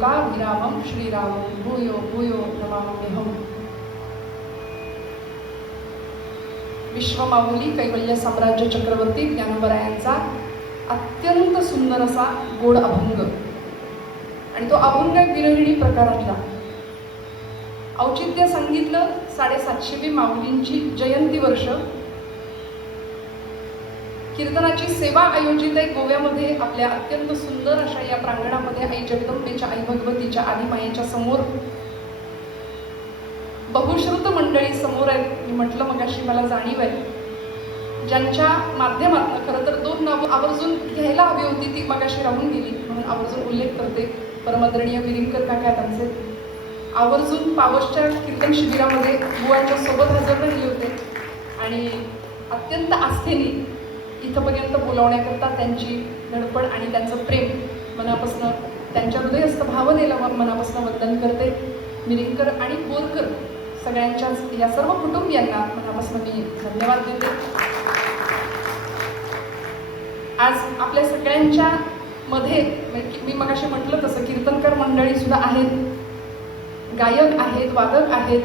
लोकाभिरामं श्रीरामं भूयो भूयो नमाम्यहम्. विश्वमाऊली कैवल्य साम्राज्य चक्रवर्ती ज्ञानोबरायांचा अत्यंत सुंदर असा गोड अभंग, आणि तो अभंग विरहिणी प्रकारातला. औचित्य सांगितलं 750वी माऊलींची जयंती वर्ष. कीर्तनाची सेवा आयोजित आहे गोव्यामध्ये आपल्या अत्यंत सुंदर अशा या प्रांगणामध्ये. आई जगदंबेच्या, आई भगवतीच्या, आदिमायेच्या समोर बहुश्रुत मंडळी समोर आहेत. मी म्हटलं मगाशी मला जाणीव आहे ज्यांच्या माध्यमातून खरं तर 2 नावं आवर्जून घ्यायला हवी होती, ती मगाशी राहून गेली म्हणून आवर्जून उल्लेख करते. परमादरणीय विरिंकर काका त्यांचे आवर्जून पावसच्या कीर्तन शिबिरामध्ये बुवांच्या सोबत हजर राहिले होते आणि अत्यंत आस्थेने इथंपर्यंत बोलावण्याकरता त्यांची धडपड आणि त्यांचं प्रेम मनापासून, त्यांच्या हृदयस्थ भावनेला मनापासून वंदन करते. मिरिंकर आणि बोरकर सगळ्यांच्या या सर्व कुटुंबियांना मनापासून मी धन्यवाद देते. आज आपल्या सगळ्यांच्या मध्ये मी मगाशी म्हटलं तसं कीर्तनकार मंडळी सुद्धा आहेत, गायक आहेत, वादक आहेत,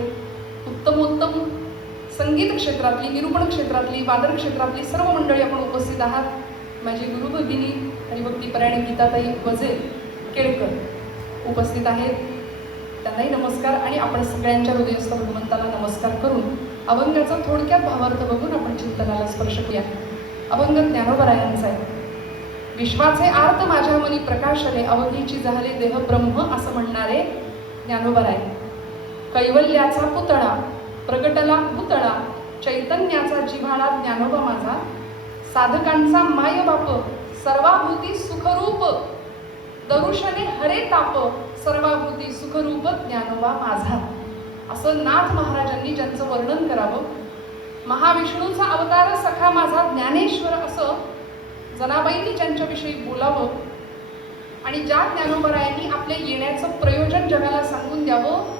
उत्तमोत्तम संगीत क्षेत्रातली, निरूपण क्षेत्रातली, वादन क्षेत्रातली सर्व मंडळी आपण उपस्थित आहात. माझी गुरुभगिनी हरिभक्ती परायण गीताताई वजे केळकर उपस्थित आहेत, त्यांनाही नमस्कार. आणि आपण सगळ्यांच्या हृदयस्थ भगवंताला नमस्कार करून अभंगाचा थोडक्यात भावार्थ बघून आपण चिंतनाला स्पर्श करूया. अभंग ज्ञानोबरायांचा आहे. विश्वाचे आर्त माझ्या मनी प्रकाशले, अवघीची झाले देह ब्रह्म असं म्हणणारे ज्ञानोबराय. कैवल्याचा पुतळा प्रगटला भूतळा, चैतन्याचा जिव्हाळा ज्ञानोबा माझा. साधकांचा माय बाप सर्वाभूती सुखरूप, दरुशने हरे ताप सर्वाभूती सुखरूप ज्ञानोबा माझा. असं नाथ महाराजांनी ज्यांचं वर्णन करावं. महाविष्णूचा अवतार सखा माझा ज्ञानेश्वर असं जनाबाईंनी ज्यांच्याविषयी बोलावं आणि ज्या ज्ञानोबरायांनी आपल्या येण्याचं प्रयोजन जगाला सांगून द्यावं.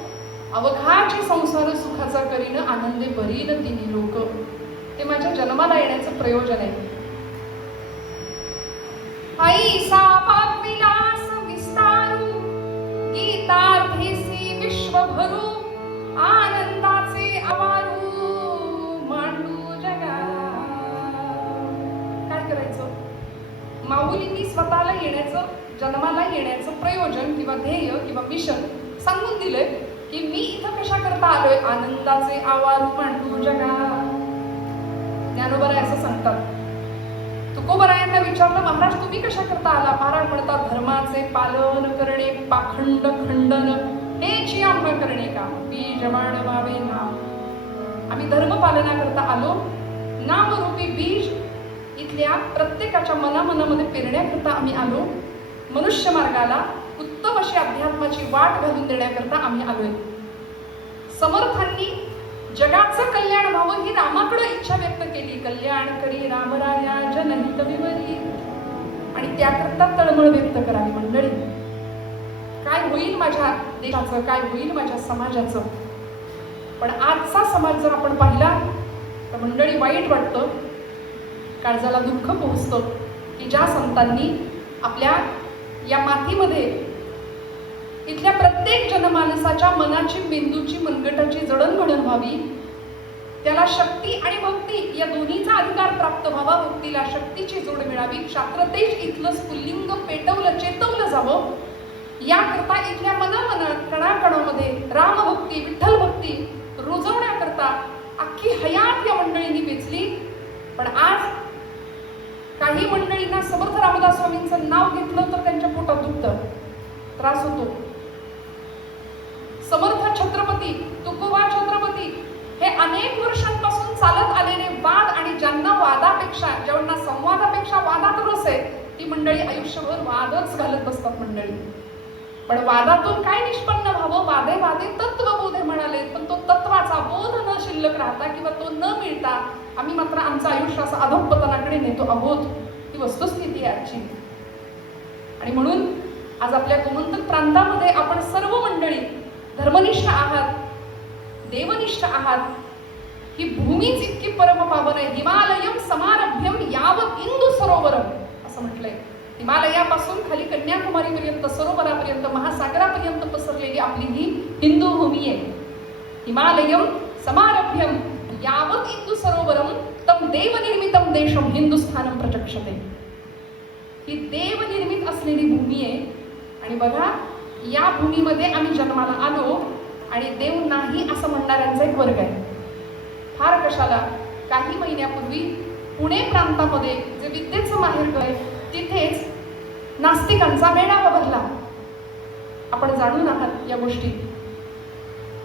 अवघाचे संसार सुखाचा करीन, आनंदे भरीन तिन्ही लोक. ते माझ्या जन्माला येण्याचं प्रयोजन आहे. ऐसा वाग्विलास विस्तारू, गीतार्थेसी विश्वभरू, आनंदाचे अवारू मांडू जगा. काय करायचं? माऊलींनी स्वतःला येण्याचं, जन्माला येण्याचं प्रयोजन किंवा ध्येय किंवा मिशन सांगून दिले की मी इथं कशा करता आलोय. आनंदाचे आवारू मांडू जगा. ज्ञानोबराय असं सांगतात. तुकोबरायांना विचारलं, महाराज तुम्ही कशा करता आला? महाराज म्हणतात, धर्माचे पालन करणे, पाखंड खंडन हेची आम्हा करणे काम, बीज मानवावे नाम. आम्ही धर्मपालना करता आलो, नामरूपी बीज इथल्या प्रत्येकाच्या मनामध्ये पेरण्याकरता आम्ही आलो. मनुष्य मार्गाला उत्तम अशी अध्यात्माची वाट घालून देण्याकरता आम्ही आलोय. समर्थांनी जगाचं कल्याण व्हावं ही रामाकडे इच्छा व्यक्त केली. कल्याण करी रामराया जनहित विवरी. आणि त्याकरता तळमळ व्यक्त करावी. मंडळी, काय होईल माझ्या देशाचं, काय होईल माझ्या समाजाचं? पण आजचा समाज जर आपण पाहिला तर मंडळी वाईट वाटतं, काळजाला दुःख पोहोचतं की ज्या संतांनी आपल्या या मातीमध्ये इथल्या प्रत्येक जनमानसाच्या मनाची, मेंदूची, मनगटाची जडणघडण व्हावी, त्याला शक्ती आणि भक्ती या दोन्हीचा अधिकार प्राप्त व्हावा, भक्तीला शक्तीची जोड मिळावी, क्षात्रतेज इथलं स्फुल्लिंग पेटवलं, चेतवलं जावं, याकरता इथल्या कणाकणामध्ये रामभक्ती, विठ्ठल भक्ती रुजवण्याकरता अख्खी हयात या मंडळींनी वेचली. पण आज काही मंडळींना समर्थ रामदास स्वामींचं नाव घेतलं तर त्यांच्या पोटात दुखतं, त्रास होतो. समर्थ छत्रपती, तुकोबा छत्रपती हे अनेक वर्षांपासून चालत आलेले वाद, आणि ज्यांना वादापेक्षा, ज्यांना संवादापेक्षा वादात रस आहे, ती मंडळी आयुष्यभर वादच घालत बसतात मंडळी. पण वादातून काय निष्पन्न व्हावं? वादे वादे तत्वबोधे म्हणाले, पण तो तत्वाचा बोध न शिल्लक राहता किंवा तो न मिळता आम्ही मात्र आमचं आयुष्य असं अधोपतनाकडे नेतो आहोत. ही वस्तुस्थिती आहे आजची. आणि म्हणून आज आपल्या गोमंतक प्रांतामध्ये आपण सर्व मंडळी धर्मनिष्ठ आहात, देवनिष्ठ आहात. ही भूमीच इतकी परम पावन आहे. हिमालयम समारभ्यम यावत इंदू सरोवरम असं म्हटलंय. हिमालयापासून खाली कन्याकुमारीपर्यंत, सरोवरापर्यंत, महासागरापर्यंत पसरलेली आपली ही हिंदू भूमी आहे. हिमालयम समारभ्यम यावत इंदू सरोवरम तम देवनिर्मितम देशम हिंदुस्थानम प्रचक्षते. ही देवनिर्मित असलेली भूमी आहे. आणि बघा, या भूमीमध्ये आम्ही जन्माला आलो आणि देव नाही असं म्हणणाऱ्यांचा एक वर्ग आहे. फार कशाला, काही महिन्यापूर्वी पुणे प्रांतामध्ये जे विद्येचं माहेरघर आहे तिथेच नास्तिकांचा मेळावा भरला. आपण जाणून आहात या गोष्टी.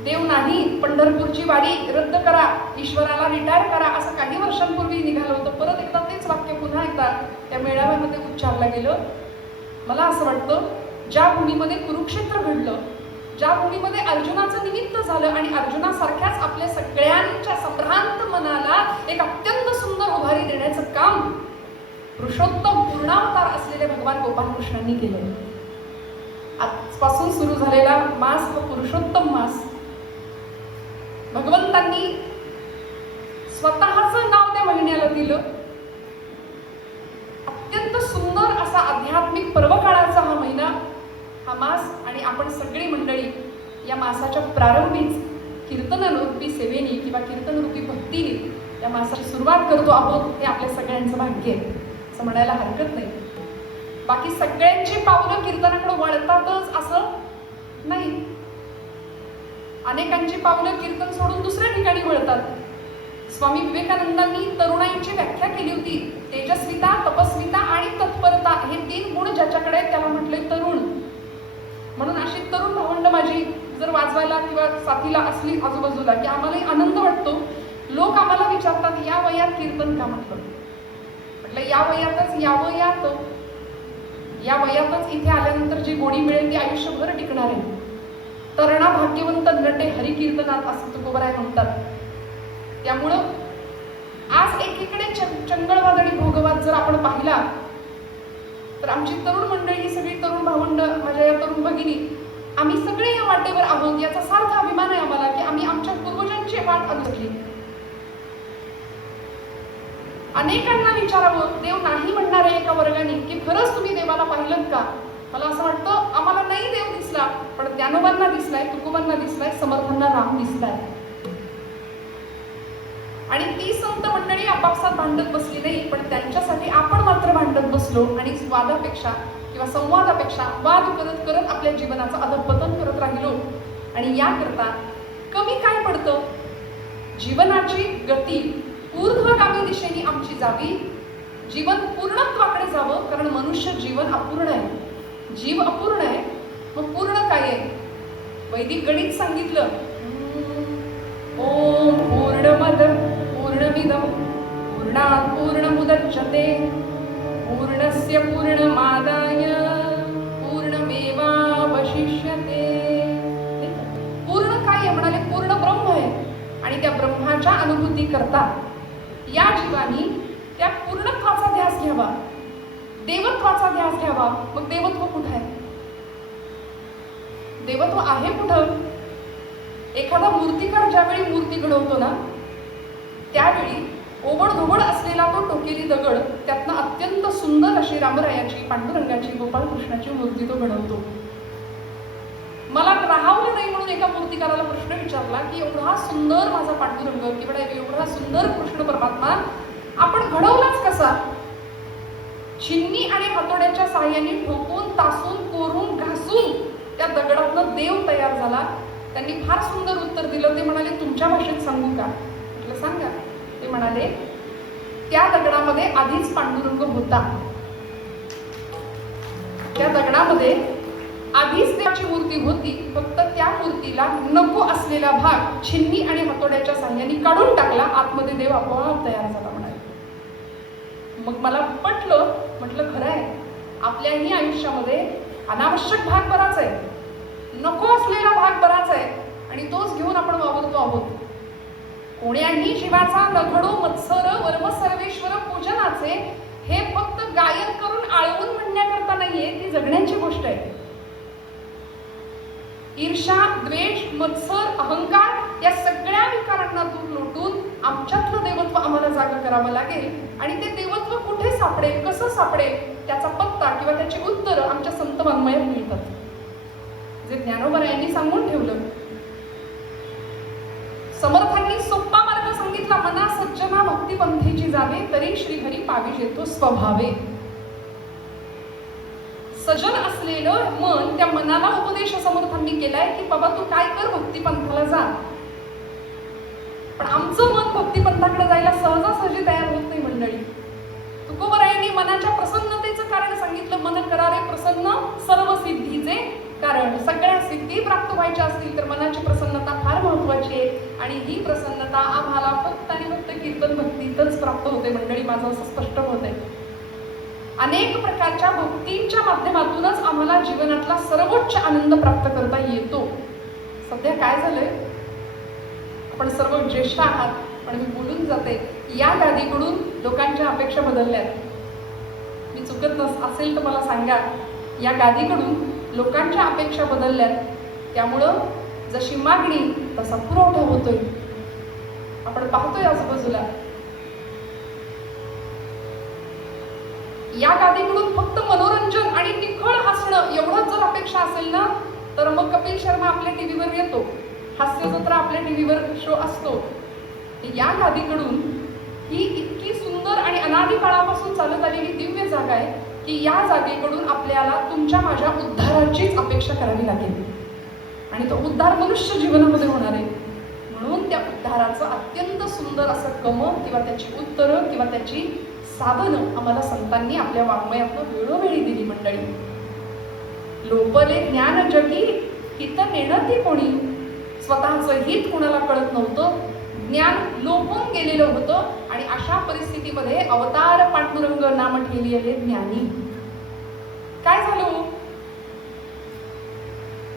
देव नाही, पंढरपूरची वारी रद्द करा, ईश्वराला रिटायर करा, असं काही वर्षांपूर्वी निघालं होतं. परत एकदा तेच वाक्य पुन्हा एकदा त्या मेळाव्यामध्ये उच्चारलं गेलं. मला असं वाटतं, ज्या भूमीमध्ये कुरुक्षेत्र घडलं, ज्या भूमीमध्ये अर्जुनाचं निमित्त झालं आणि अर्जुनासारख्याच आपल्या सगळ्यांच्या संभ्रांत मनाला एक अत्यंत सुंदर उभारी देण्याचं काम पुरुषोत्तम पूर्णावतार असलेले भगवान गोपालकृष्णांनी केलं. आजपासून सुरू झालेला मास हा पुरुषोत्तम मास. भगवंतांनी स्वतःचं नाव त्या महिन्याला दिलं. अत्यंत सुंदर असा आध्यात्मिक पर्वकाळाचा हा महिना, हा मास. आणि आपण सगळी मंडळी या मासाच्या प्रारंभीच कीर्तनरूपी सेवेनी किंवा कीर्तनरूपी भक्तीने या मासाची सुरुवात करतो आहोत. हे आपल्या सगळ्यांचं भाग्य आहे असं म्हणायला हरकत नाही. बाकी सगळ्यांची पावलं कीर्तनाकडे वळतातच असं नाही. अनेकांची पावलं कीर्तन सोडून दुसऱ्या ठिकाणी वळतात. स्वामी विवेकानंदांनी तरुणाईची व्याख्या केली होती. तेजस्विता, तपस्विता आणि तत्परता हे 3 गुण ज्याच्याकडे त्याला म्हटले तरुण. म्हणून अशी तरुण भावंड माझी जर वाजवायला किंवा साथीला असली आजूबाजूला की आम्हालाही आनंद वाटतो. लोक आम्हाला विचारतात, या वयात कीर्तन का म्हटलं? म्हटलं या वयातच यावं यात. या वयातच इथे आल्यानंतर जी गोडी मिळेल ती आयुष्यभर टिकणार आहे. तरणा भाग्यवंत नटे हरिकीर्तनात असं तुकोबराय म्हणतात. त्यामुळं आज एकीकडे चंगळवाद भोगवाद जर आपण पाहिला तर आमची तरुण मंडळी, सगळी तरुण भावंड, माझ्या या तरुण भगिनी, आम्ही सगळे या वाटेवर आहोत. याचा सार्थ अभिमान आहे आम्हाला की आम्ही आमच्या पूर्वजांची वाट अनुसरली. अनेकांना विचारावं, देव नाही म्हणणार आहे एका वर्गाने, की खरंच तुम्ही देवाला पाहिलं का? मला असं वाटतं, आम्हाला नाही देव दिसला, पण ज्ञानोबांना दिसलाय, तुकोबांना दिसलाय, समर्थांना राम दिसलाय. आणि ती संत मंडळी आपापसात भांडत बसली नाही, पण त्यांच्यासाठी आपण मात्र भांडत बसलो आणि वादापेक्षा किंवा संवादापेक्षा वाद करत करत आपल्या जीवनाचं अधःपतन करत राहिलो. आणि याकरता कमी काय पडतं? जीवनाची गती ऊर्ध्वगामी दिशेने आमची जावी, जीवन पूर्णत्वाकडे जावं. कारण मनुष्य जीवन अपूर्ण आहे, जीव अपूर्ण आहे. मग पूर्ण काय आहे? वैदिक गणित सांगितलं, ओम पूर्णमद पूर्णमिदं पूर्णात् पूर्णमुदच्यते पूर्णस्य पूर्णमादाय पूर्णमेवावशिष्यते. पूर्ण काय आहे? म्हणाले पूर्ण ब्रह्म आहे. आणि त्या ब्रह्माच्या अनुभूती करता या जीवानी त्या पूर्णत्वाचा ध्यास घ्यावा, देवत्वाचा ध्यास घ्यावा. मग देवत्व कुठं आहे? देवत्व आहे कुठं? एखादा मूर्तिकार ज्यावेळी मूर्ती घडवतो ना, त्यावेळी ओबडधोबड असलेला तो टोकेरी दगड, त्यातनं अत्यंत सुंदर अशी रामरायाची, पांडुरंगाची, गोपाळकृष्णाची मूर्ती तो घडवतो. मला राहावलं नाही म्हणून एका मूर्तिकाराला प्रश्न विचारला की एवढा सुंदर माझा पांडुरंग किंवा एवढा सुंदर कृष्ण परमात्मा आपण घडवलाच कसा? छिन्नी आणि हातोड्याच्या साह्याने ठोकून, तासून, कोरून, घासून त्या दगडातनं देव तयार झाला. त्यांनी फार सुंदर उत्तर दिलं. ते म्हणाले, तुमच्या भाषेत सांगू का? म्हटलं सांगा. ते म्हणाले, त्या दगडामध्ये आधीच पांडुरंग होता. त्या दगडामध्ये आधीच देवाची मूर्ती होती. फक्त त्या मूर्तीला नको असलेला भाग छिन्नी आणि हातोड्याच्या साह्याने काढून टाकला. आतमध्ये देव आपोआप तयार झाला म्हणाले. मग मला पटलं. म्हटलं खरं आहे, आपल्याही आयुष्यामध्ये अनावश्यक भाग बराच आहे, नको असलेला भाग बराच आहे आणि तोच घेऊन आपण वावरतो आहोत. कोण्याही जीवाचा नघडो मत्सर वर्म सर्वेश्वर पूजनाचे हे फक्त गायन करून आळवून म्हणण्याकरता नाहीये, ती जगण्याची गोष्ट आहे. ईर्ष्या, द्वेष, मत्सर, अहंकार या सगळ्या विकारांना दूर लोटून आमच्यातलं देवत्व आम्हाला जागं करावं लागेल. आणि ते देवत्व कुठे सापडेल, कसं सापडेल, त्याचा पत्ता किंवा त्याची उत्तरं आमच्या संत वाङ्मयात मिळतात, जे ज्ञानोबरायांनी सांगून ठेवलं. समर्थांनी सोप्पा मार्ग सांगितला, मना सज्जना भक्ती पंथीची जावे, तरी श्रीहरी पावी येतो स्वभावे. सजन असलेलं मन, त्या मनाला उपदेश समर्थांनी केलाय की बाबा तू काय कर, भक्तिपंथाला जा. पण आमचं मन भक्तिपंथाकडे जायला सहजासहजी तयार होत नाही मंडळी. तुकोबरायांनी मनाच्या प्रसन्नतेचं कारण सांगितलं, मन करारे प्रसन्न सर्व सिद्धीचे कारण. सगळ्या सिद्धी प्राप्त व्हायच्या असतील तर मनाची प्रसन्नता फार महत्वाची आहे. आणि ही प्रसन्नता आम्हाला फक्त आणि फक्त कीर्तन भक्तीतच प्राप्त होते मंडळी, माझं असं स्पष्ट होत आहे. अनेक प्रकारच्या भक्तींच्या माध्यमातूनच आम्हाला जीवनातला सर्वोच्च आनंद प्राप्त करता येतो. सध्या काय झालंय, आपण सर्व ज्येष्ठ आहात, पण मी बोलून जाते, या गादीकडून लोकांच्या अपेक्षा बदलल्यात. मी चुकत असेल तर मला सांगा. या गादीकडून लोकांच्या अपेक्षा बदलल्यात, त्यामुळं जशी मागणी तसा पुरवठा होतोय. आपण पाहतोय आजूबाजूला. या गादीकडून फक्त मनोरंजन आणि निखळ हसणं एवढंच जर अपेक्षा असेल ना, तर मग कपिल शर्मा आपल्या टीव्हीवर येतो, हास्य जत्रा आपल्या टीव्हीवर शो असतो. या गादीकडून ही इतकी सुंदर आणि अनादी काळापासून चालत आलेली दिव्य जागा आहे की या जागेकडून आपल्याला तुमच्या माझ्या उद्धाराचीच अपेक्षा करावी लागेल. आणि तो उद्धार मनुष्य जीवनामध्ये होणार आहे. म्हणून त्या उद्धाराचं अत्यंत सुंदर असं गमक किंवा त्याची उत्तरं किंवा त्याची साधनं आम्हाला संतांनी आपल्या वाङ्मयातून वेळोवेळी दिली मंडळी. लोपले ज्ञान जगी हित नेणती कोणी, स्वतःचं हित कोणाला कळत नव्हतं, ज्ञान लोपून गेलेलं होतं. आणि अशा परिस्थितीमध्ये अवतार पांडुरंग नाम ठेविले ज्ञानी. काय झालं,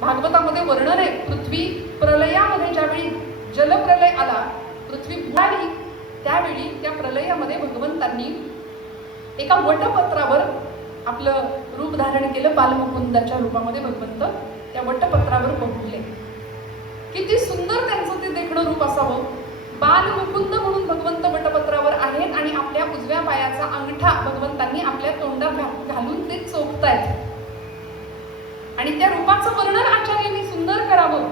भागवतामध्ये वर्णन आहे, पृथ्वी प्रलयामध्ये ज्यावेळी जलप्रलय आला, पृथ्वी बुडाली, त्यावेळी त्या प्रलयामध्ये भगवंतांनी एका वटपत्रावर आपलं रूप धारण केलं. बालमुकुंदाच्या रूपामध्ये भगवंत त्या वटपत्रावर पोहोचले. किती सुंदर त्यांचं ते देखणं रूप असावं. बालमुकुंद म्हणून भगवंत वटपत्रावर आहेत आणि आपल्या उजव्या पायाचा अंगठा भगवंतांनी आपल्या तोंडात घालून ते चोखतायत. आणि त्या रूपाचं वर्णन आचार्यांनी सुंदर करावं.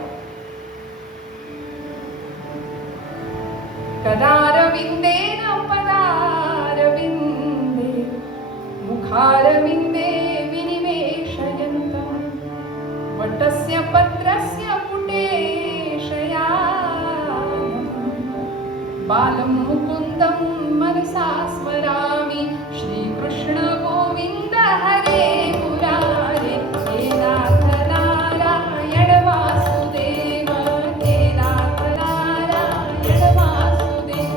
कदारविंदेन पदारविंदे मुखारविंदे विनिवेशयन्तं वटस्य पत्रस्य पुटे शयानं बालं मुकुन्दं मनसा स्मरामि श्रीकृष्ण गोविन्द हरे मुरारे हे नाथ नारायण वासुदेव हे नाथ नारायण वासुदेव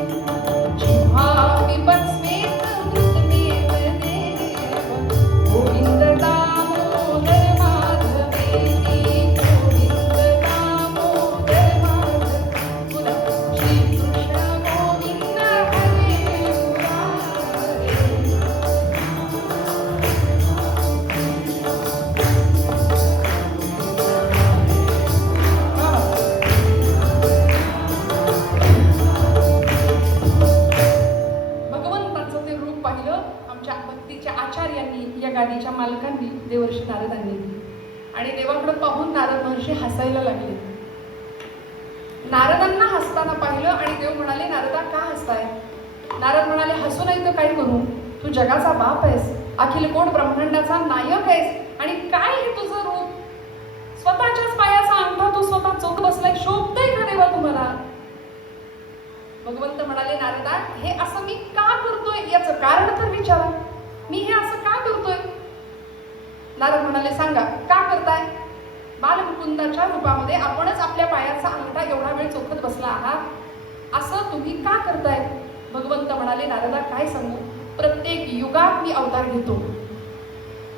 जिह्वा विपत्स्मेत मृतमेव देव गोविन्द दामोदर माधवेति गोविन्द दामोदर माधव श्रीकृष्ण गोविन्द हरे मुरारे. भगवंताचं ते रूप पाहिलं आमच्या भक्तीच्या आचार्यांनी, या गादीच्या मालकांनी, देवर्षी नारदांनी. आणि देवाकडे पाहून नारद महर्षी हसायला लागले. नारदांना हसताना पाहिलं आणि देव म्हणाले, नारदा का हसताय? नारद म्हणाले, हसू नाही तर काय करू, तू जगाचा बाप आहेस, अखिल कोट ब्रह्मांडाचा नायक आहेस, आणि काय हे तुझं रूप, स्वतःच्याच पायाचा अंगठा तू स्वतः चोख बसलाय, शोभतय का देवा तुम्हाला? भगवंत म्हणाले, नारदा हे असं मी का करतोय याचं कारण तर विचारा, मी हे असं का करतोय? नारद म्हणाले, सांगा का करताय? बालमुकुंदाच्या रूपामध्ये आपणच आपल्या पायाचा अंगठा एवढा वेळ चोखत बसला आहात, असं तुम्ही का करताय? भगवंत म्हणाले, नारदा काय सांगू, प्रत्येक युगात मी अवतार घेतो,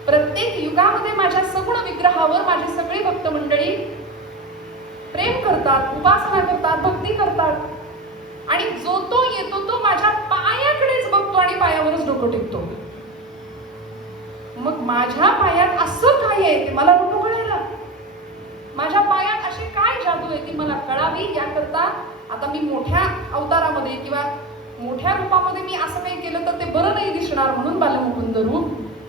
प्रत्येक युगामध्ये माझ्या सगुण विग्रहावर माझी सगळी भक्त मंडळी प्रेम करतात, उपासना करतात, भक्ती करतात, आणि जो तो येतो तो माझ्या पायाकडेच बघतो आणि पायावरच डोकं टेकतो. मग माझ्या पायात असं काय आहे ते मला नको कळायला, माझ्या पायात अशी काय जादू आहे ती मला कळावी, याकरता आता मी मोठ्या अवतारामध्ये किंवा मोठ्या रूपामध्ये मी असं काही केलं तर ते बरं नाही दिसणार, म्हणून बालमुकुंद रूप।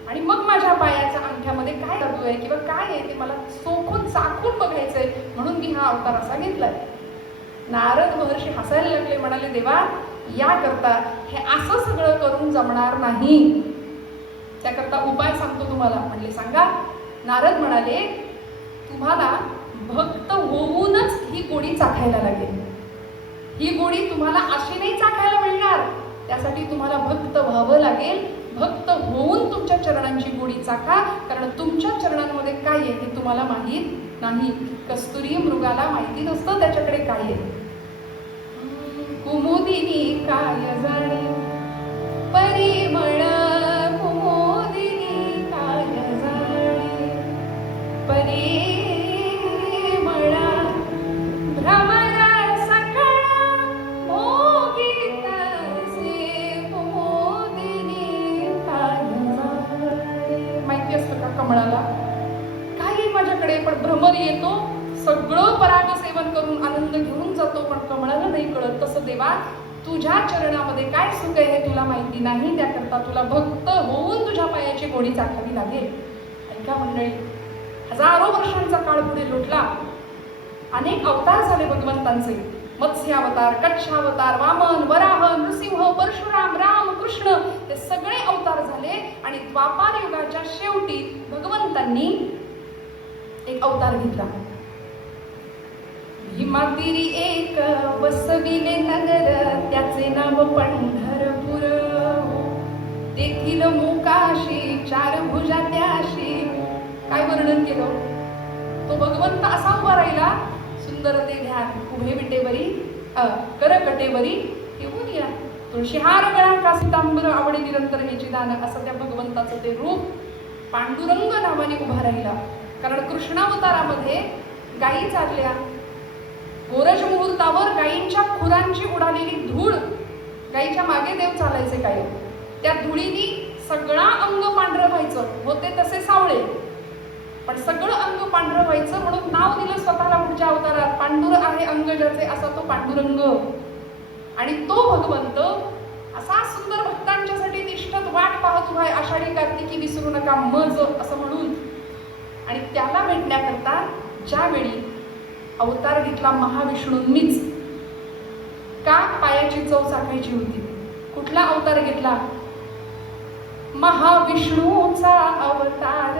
आणि मग माझ्या पायाच्या अंगठ्यामध्ये काय जादू आहे किंवा काय आहे ते मला चोखून चाखून बघायचंय, म्हणून मी हा अवतार असा घेतलाय। नारद महर्षी हसायला लागले, म्हणाले देवा याकरता हे असं सगळं करून जमणार नाही, त्याकरता उपाय सांगतो तुम्हाला। म्हणले सांगा। नारद म्हणाले तुम्हाला भक्त होऊनच ही गोडी चाखायला लागेल। ही गोडी तुम्हाला अशी नाही चाखायला मिळणार, त्यासाठी तुम्हाला भक्त व्हावं लागेल। भक्त होऊन तुमच्या चरणांची गोडी चाखा, कारण तुमच्या चरणांमध्ये काय आहे हे तुम्हाला माहीत नाही। कस्तुरी मृगाला माहिती नसतं त्याच्याकडे काय आहे। कुमुदिनी काय जाणे परिमळ, कुमुदिनी काय जाणे परिमळ, भ्रमरा सकळ मोगितसे, कुमुदिनी काय जाणे। माहिती असतं का कमळाला काही माझ्याकडे पण भ्रमर येतो, सगळं पराग सेवन करून आनंद घेऊन जातो, पण कमळाला नाही कळत। तसं देवा तुझ्या चरणामध्ये काय सुख आहे हे तुला माहिती नाही, त्याकरता तुला भक्त होऊन तुझ्या पायाची गोडी चाखावी लागेल। ऐका मंडळी, हजारो वर्षांचा काळ पुढे लोटला, अनेक अवतार झाले भगवंतांचे। मत्स्यावतार, कच्छावतार, वामन, वराह, नृसिंह, परशुराम, राम, कृष्ण हे सगळे अवतार झाले। आणि द्वापार युगाच्या शेवटी भगवंतांनी एक अवतार घेतला। भीमातीरी एक वसविले नगर, त्याचे नाव पंढरपूर। तेथील मुकाशी चार भुजा त्याशी, काय वर्णन केलं। तो भगवंत असा उभा राहिला, सुंदर ते ध्यान उभे विटेवरी करकटेवरी ठेवून या, तुळशीहार गळा कासितांबर आवडे निरंतर हेची दान, असं त्या भगवंताचं ते रूप पांडुरंग नावाने उभा राहिला। कारण कृष्णावतारामध्ये गायी चालल्या, गोरज मुहूर्तावर गायींच्या खुरांची उडालेली धूळ, गायीच्या मागे देव चालायचे काय, त्या धुळीनी सगळा अंग पांढरं व्हायचं, होते तसे सावळे पण सगळं अंग पांढरं व्हायचं, म्हणून नाव दिलं स्वतःला पुढच्या अवतारात, पांडुर आहे अंग ज्याचे असा तो पांडुरंग। आणि तो भगवंत असा सुंदर भक्तांच्यासाठी निष्ठत वाट पाहत उभा आहे, आषाढी कार्तिकी विसरू नका मज असं म्हणून। आणि त्याला भेटण्याकरता ज्यावेळी अवतार घेतला महाविष्णूंनीच, का पायाची चव चाखायची होती, कुठला अवतार घेतला, महाविष्णूचा अवतार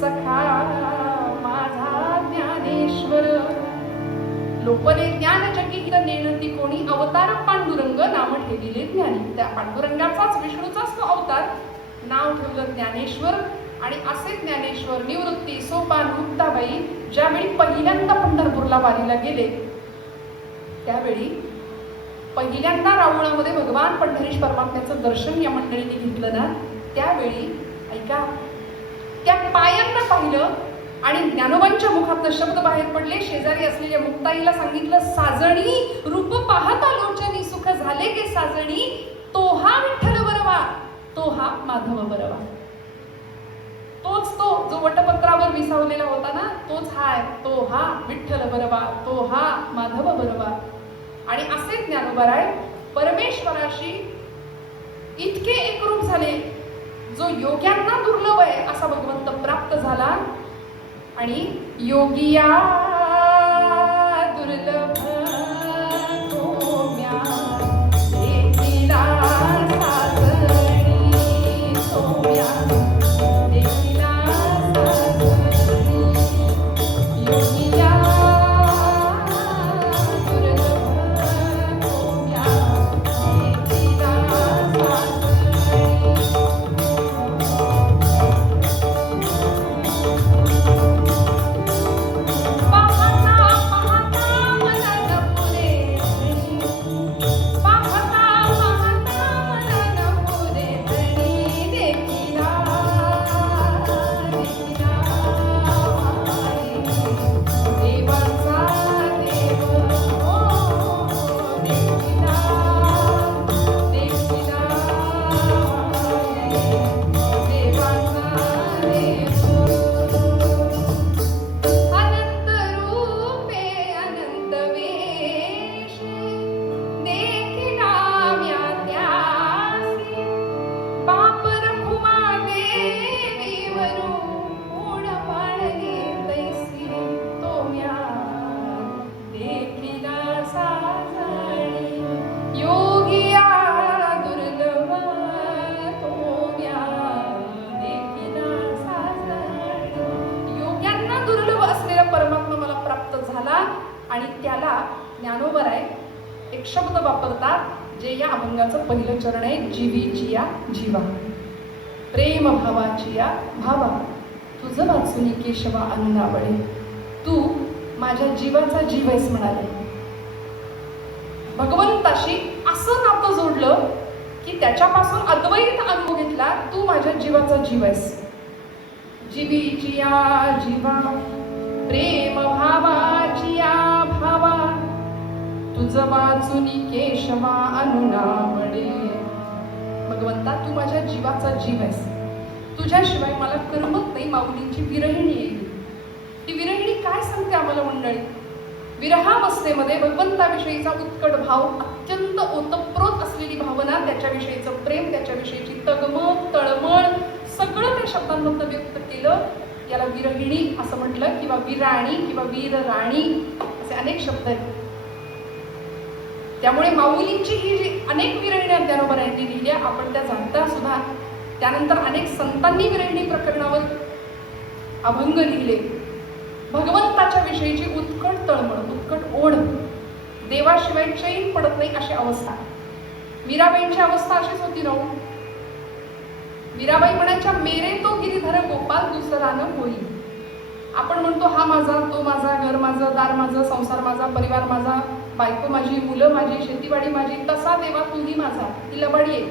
सखा माझा ज्ञानेश्वर। लोपले ज्ञान जगी हिर नेणती कोणी, अवतार पांडुरंग नाव ठेविले ज्ञानी। त्या पांडुरंगाचाच विष्णूचाच तो अवतार, नाव ठेवलं ज्ञानेश्वर। आणि असे ज्ञानेश्वर निवृत्ती सोपान मुक्ताबाई ज्यावेळी पहिल्यांदा पंढरपूरला वारीला गेले, त्यावेळी पहिल्यांदा रावणामध्ये भगवान पंढरीश परमात्म्याचं दर्शन या मंडळीने घेतलं ना, त्यावेळी ऐका त्या पायांना पाहिलं आणि ज्ञानोबांच्या मुखातनं शब्द बाहेर पडले। शेजारी असलेल्या मुक्ताईला सांगितलं, साजणी रूप पाहता लोचनी सुख झाले गे साजणी, तो हा विठ्ठल बरवा, तो हा माधव बरवा। तोच तो जो वटपत्रावर विसावलेला होता ना, तोच हाय, तो हा विठ्ठल बरवा, तो हा माधव बरवा। आणि असे ज्ञानोबराय परमेश्वराशी इतके एकरूप झाले, जो योग्यांना दुर्लभ आहे असा भगवंत प्राप्त झाला। आणि योगिया दुर्लभ सोम्या देखिला साजणी, सोम्या देखिला साजणी, योगिया दुर्लभ सोम्या देखिला साजणी। आणि त्याला ज्ञानोबराय एक शब्द वापरतात जे या अभंगाचं पहिलं चरण आहे. जीवीची या जीवा, प्रेम भावाची या भावा, तुझं वाचून केशवा अनुनावळे. तू माझ्या जीवाचा जीव आहेस म्हणाले. भगवंताशी असं नातं जोडलं की त्याच्यापासून अद्वैत अनुभव घेतला. तू माझ्या जीवाचा जीव आहेस. जीवीची या जीवा, प्रेम भावाची या भावा, तुझं वाचून केशवा अनुनावळे. भगवंता तू माझ्या जीवाचा जीव आहेस. तुझ्याशिवाय मला करमत नाही. माऊलींची विरहिणी येईल. ती विरहिणी काय सांगते आम्हाला मंडळी? विरहावस्थेमध्ये भगवंताविषयीचा उत्कट भाव, अत्यंत ओतप्रोत असलेली भावना, त्याच्याविषयीचं प्रेम, त्याच्याविषयीची तगमग तळमळ सगळं त्या शब्दांमधनं व्यक्त केलं. याला विरहिणी असं म्हटलं, किंवा विराणी किंवा वीरराणी असे अनेक शब्द आहेत. त्यामुळे माऊलींची ही जी अनेक विरहिण्या ज्ञानोबरायांनी लिहिल्या आपण त्या जाणता सुद्धा. त्यानंतर अनेक संतांनी विरहिणी प्रकरणावर अभंग लिहिले. भगवंताच्या विषयीची उत्कट तळमळ, उत्कट ओढ, देवाशिवाय चैन पडत नाही अशी अवस्था. मीराबाईंची अवस्था अशीच होती ना. मीराबाई म्हणायच्या, मेरे तो गिरीधर गोपाल दुसरा न होई. आपण म्हणतो हा माझा, तो माझा, घर माझं, दार माझं, संसार माझा, परिवार माझा, बायको माझी, मुलं माझी, शेतीवाडी माझी. तसा देवा तूही माझा. ती लबाडी आहे,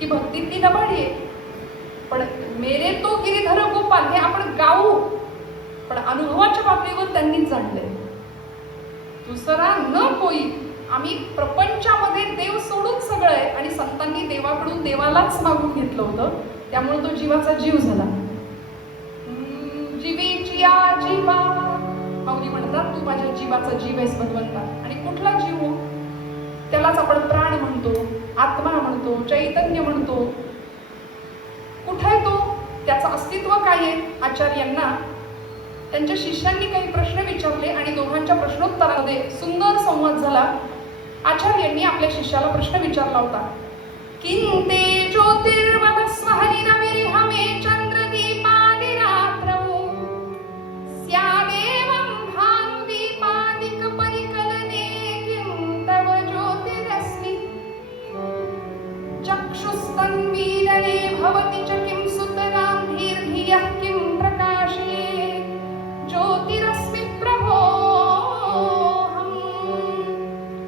ती भक्तीतली लबाडी आहे. पण मेरे तो गिरीधर गोपाल हे आपण गाऊ, पण अनुभवाच्या बाबतीवर त्यांनीच जाणलंय. दुसरा न कोई. आम्ही प्रपंचामध्ये देव सोडून सगळं आहे, आणि संतांनी देवाकडून देवालाच मागून घेतलं होतं. त्यामुळे तो जीवाचा जीव झाला. जीवीची या जीवा, माऊली म्हणतात तू माझ्या जीवाचा जीव आहेस भगवंता. आणि कुठला जीव? त्यालाच आपण प्राण म्हणतो, आत्मा म्हणतो, चैतन्य म्हणतो. कुठे आहे तो? त्याचं अस्तित्व काय आहे? आचार्यांना त्यांच्या शिष्यांनी काही प्रश्न विचारले आणि दोघांच्या प्रश्नोत्तरामध्ये सुंदर संवाद झाला. आचार्यांनी आपल्या शिष्याला प्रश्न विचारला होता. किंते ज्योतिर्वदस्व हरिरविर्हमे चंद्रदीपादिरात्रौ स्यादेवं भानुदीपादिक परिकलने किं तव ज्योतिरस्मि चक्षुस्तन्मीलने भवति च किं सुतरां धीर्धियः किं प्रकाशे ज्योतिरस्मि प्रभोऽहम्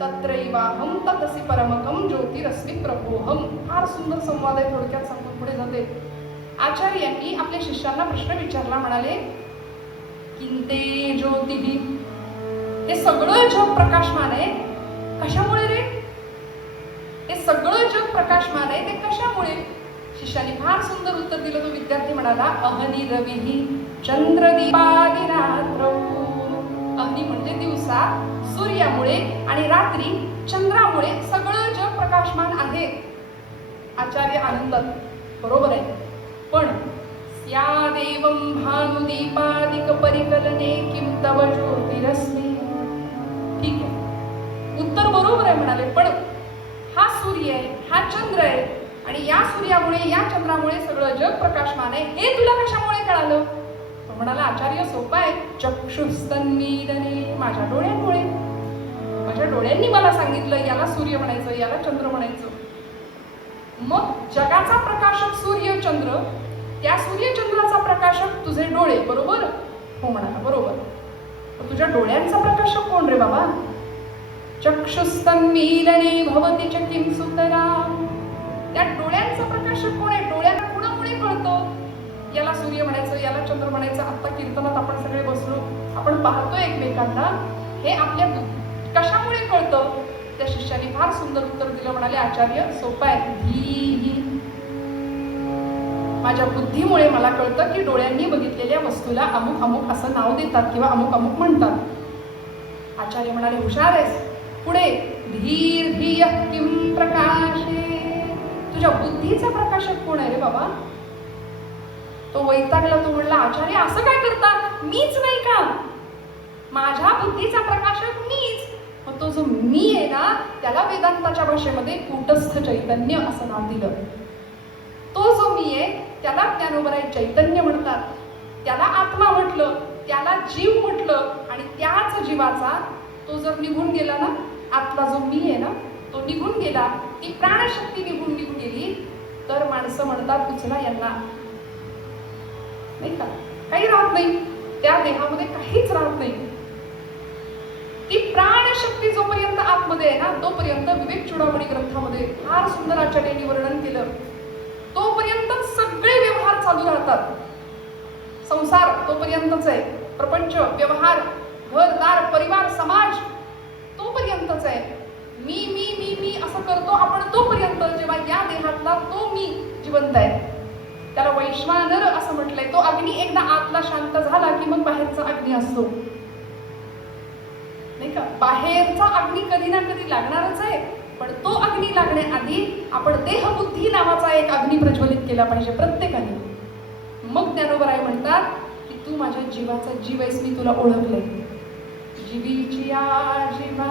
तत्रैवाहं ततसि परमकं ज्योतिरस्मि प्रभोऽहम्. फार सुंदर संवाद आहे. थोडक्यात सांगून पुढे जाते. आचार्यांनी आपल्या शिष्यांना प्रश्न विचारला. म्हणाले, किंते ज्योतिः, हे सगळं जग प्रकाशमान आहे. कशामुळे रे? हे सगळं जग प्रकाशमान आहे ते कशामुळे? शिष्याने फार सुंदर उत्तर दिलं. तो विद्यार्थी म्हणाला, अहनी रविः चंद्रदीपादिरात्रौ. अग्नी म्हणजे दिवसा, सूर्यामुळे, आणि रात्री चंद्रामुळे सगळं जग प्रकाशमान आहे. आचार्य आनंदात, बरोबर आहे. पण स्यादेवं भानुदीपादिक परिकलने किं तव ज्योतिरस्मि. ठीक आहे, उत्तर बरोबर आहे म्हणाले. पण हा सूर्य आहे, हा चंद्र आहे, आणि या सूर्यामुळे, या चंद्रामुळे सगळं जग प्रकाशमान आहे, हे तुला कशामुळे कळालं? म्हणाला, आचार्य सोपा आहे. चक्षुस्तन्मीलने, माझ्या डोळ्यांमुळे. माझ्या डोळ्यांनी मला सांगितलं याला सूर्य म्हणायचं, याला चंद्र म्हणायचं. मग जगाचा प्रकाशक सूर्य चंद्र, त्या सूर्यचंद्राचा प्रकाशक तुझे डोळे, बरोबर? हो म्हणाला, बरोबर. तुझ्या डोळ्यांचा प्रकाशक कोण रे बाबा? चक्षुस्तन्मीलने भवति च किं सुतरां. त्या डोळ्यांचा प्रकाशक कोण आहे? डोळ्यांना कुणामुळे कळतं याला सूर्य म्हणायचं, याला चंद्र म्हणायचं? आता कीर्तनात आपण सगळे बसलो, आपण पाहतोय एकमेकांना, हे आपल्या कशामुळे कळतं? त्या शिष्याने फार सुंदर उत्तर दिलं. म्हणाले, आचार्य सोपं आहे. धीही, माझ्या बुद्धीमुळे मला कळतं की डोळ्यांनी बघितलेल्या वस्तूला अमुक अमुक असं नाव देतात किंवा अमुक अमुक म्हणतात. आचार्य म्हणाले, हुशार आहेस. पुढे, धीर धिय किं प्रकाशे. तुझ्या बुद्धीचा प्रकाशक कोण आहे रे बाबा? तो वैतागला. तो म्हणला, आचार्य असं काय करतात? मीच नाही का? माझ्या बुद्धीचा प्रकाशक मीच. मग तो जो मी आहे ना, त्याला वेदांताच्या भाषेमध्ये कूटस्थ चैतन्य असं नाव दिलं. तो जो मी आहे त्याला ज्ञानोबराय चैतन्य म्हणतात, त्याला आत्मा म्हटलं, त्याला जीव म्हटलं, आणि त्याच जीवाचा तो जर निघून गेला ना, आतला जो मी आहे ना तो निघून गेला, ती प्राणशक्ती निघून गेली, तर माणसं म्हणतात उचला यांना, नाही का, काही राहत नाही त्या देहामध्ये, काहीच राहत नाही. ती प्राणशक्ती जोपर्यंत आतमध्ये आहे ना, तोपर्यंत विवेक चूडामणी ग्रंथामध्ये फार सुंदर आचार्यांनी वर्णन केलं, तोपर्यंत सगळे व्यवहार चालू राहतात. संसार तोपर्यंतच आहे, प्रपंच, व्यवहार, घरदार, परिवार, समाज तोपर्यंतच आहे. मी मी मी मी असं करतो आपण तोपर्यंत, जेव्हा या देहातला तो मी जिवंत आहे. त्याला वैश्वानर असं म्हटलंय. तो अग्नी एकदा आतला शांत झाला की मग बाहेरचा अग्नी असतो, नाही का. बाहेरचा अग्नी कधी ना कधी लागणारच आहे, पण तो अग्नी लागण्याआधी आपण देहबुद्धी नावाचा एक अग्नी प्रज्वलित केला पाहिजे प्रत्येकाने. मग ज्ञानोबराय म्हणतात की तू माझ्या जीवाचा जीव आहेस, मी तुला ओळखले. जीवीची जीवा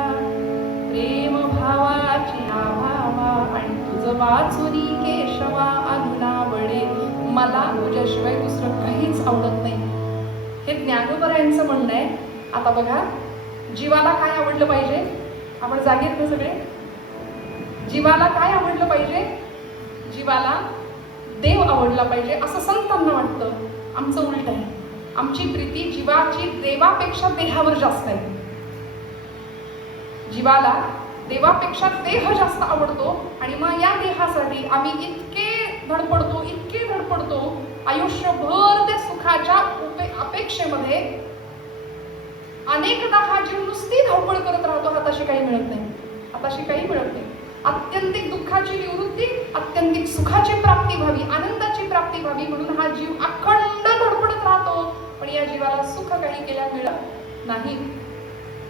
प्रेम भावाची भावा, आणि तुझं वाचुनी केशवा अनुनावडे, मला तुझ्याशिवाय दुसरं काहीच आवडत नाही. हे ज्ञानोबरायांचं म्हणणं आहे. आता बघा, जीवाला काय आवडलं पाहिजे? आपण जागेत ना सगळे? जीवाला काय आवडलं पाहिजे? जीवाला देव आवडला पाहिजे असं संतांना वाटतं. आमचं उलट आहे. आमची प्रीती जीवाची देवापेक्षा देहावर जास्त आहे. जीवाला देवापेक्षा देह जास्त आवडतो, आणि मग या देहासाठी आम्ही इतके धडपडतो आयुष्यभर त्या सुखाच्या अपेक्षेमध्ये. अनेकदा हा जीव नुसती धावपळ करत राहतो, हाताशी काही मिळत नाही. आत्यंतिक दुःखाची निवृत्ती, आत्यंतिक सुखाची प्राप्ती व्हावी, आनंदाची प्राप्ती व्हावी म्हणून हा जीव अखंड धडपडत राहतो, पण या जीवाला सुख काही केल्या मिळत नाही.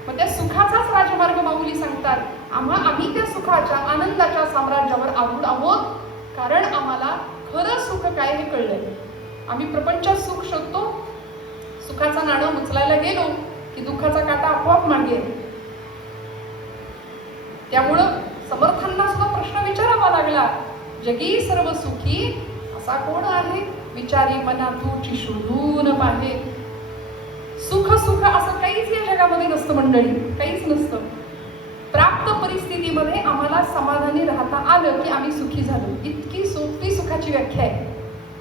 मग त्या सुखाचाच राजमार्ग माऊली सांगतात. आम्ही त्या सुखाच्या, आनंदाच्या साम्राज्यावर आरूढ आहोत, कारण आम्हाला खरं सुख काय हे कळलंय. आम्ही प्रपंचात सुख शोधतो, सुखाचा नाणं उचलायला गेलो की दुःखाचा काटा आपोआप मागे. त्यामुळं समर्थांना सुद्धा प्रश्न विचारावा लागला, जगी सर्व सुखी असा कोण आहे, विचारी मना तुची शोधून पाहे. सुख असं काहीच या जगामध्ये नसतं मंडळी, काहीच नसतं. प्राप्त परिस्थितीमध्ये आम्हाला समाधानी राहता आलं की आम्ही सुखी झालो, इतकी सोपी सुखाची व्याख्या आहे.